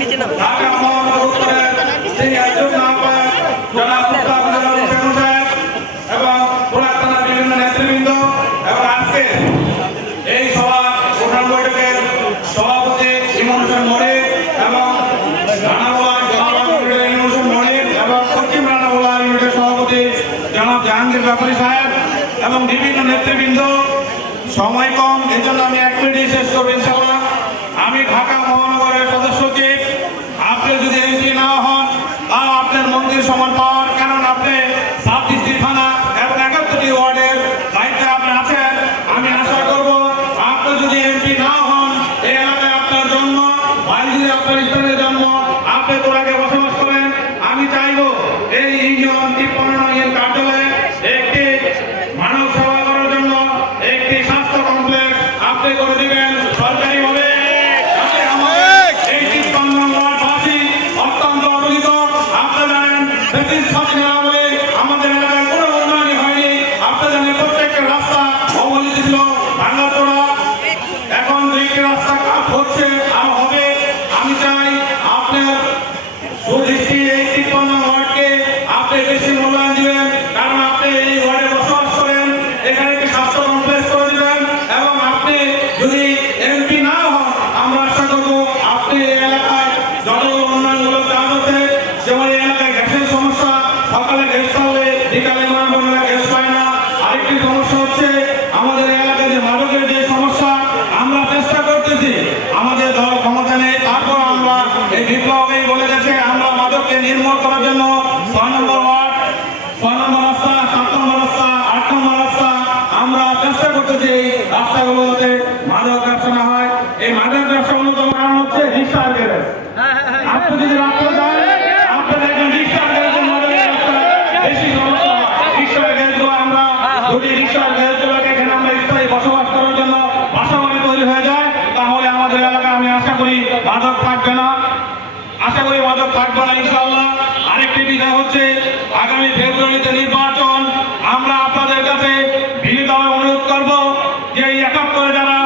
নিচে নামো। এবং পুরাতন বিভিন্ন নেতৃবৃন্দ এবং এই সভা প্রধান বৈঠকের সভাপতি ইমন হোসেন মোড়ে এবং এবং পশ্চিম রানাবলা ইউনিটের সভাপতি জনাব জাহাঙ্গীর ব্যাপারী সাহেব এবং বিভিন্ন নেতৃবৃন্দ সময় কম এজন্য আমি এক মিনিটই শেষ করব ইনশাল্লাহ আমি ঢাকা মহানগরের সদস্য সচিব এই বলে গেছে, আমরা মাদককে নির্মূল করার জন্য ছয় নম্বর ওয়ার্ড, ছয় নম্বর রাস্তা, সাত নম্বর রাস্তা, আট নম্বর রাস্তা, আমরা চেষ্টা করতেছি এই রাস্তাগুলোতে মাদক ব্যবসা না হয়। এই মাদক ব্যবসা অন্যতম কারণ হচ্ছে রিক্সার গ্যারেজ আপনি যদি রাস্তা যান আপনি দেখবেন রিক্সার গ্যারেজের মাদকের ব্যবসা বেশি রিক্সার গ্যারেজগুলো আমরা যদি রিক্সার গ্যারেজগুলোকে এখানে আমরা স্থায়ী বসবাস করার জন্য বাসা তৈরি হয়ে যায়, তাহলে আমাদের এলাকায় আমি আশা করি মাদক থাকবে না। আশা করি মাদক থাকবে না ইনশাল্লাহ আরেকটি বিষয় হচ্ছে, আগামী ফেব্রুয়ারিতে নির্বাচন। আমরা আপনাদের কাছে ভিন্নভাবে অনুরোধ করব যে একাত্তরে যারা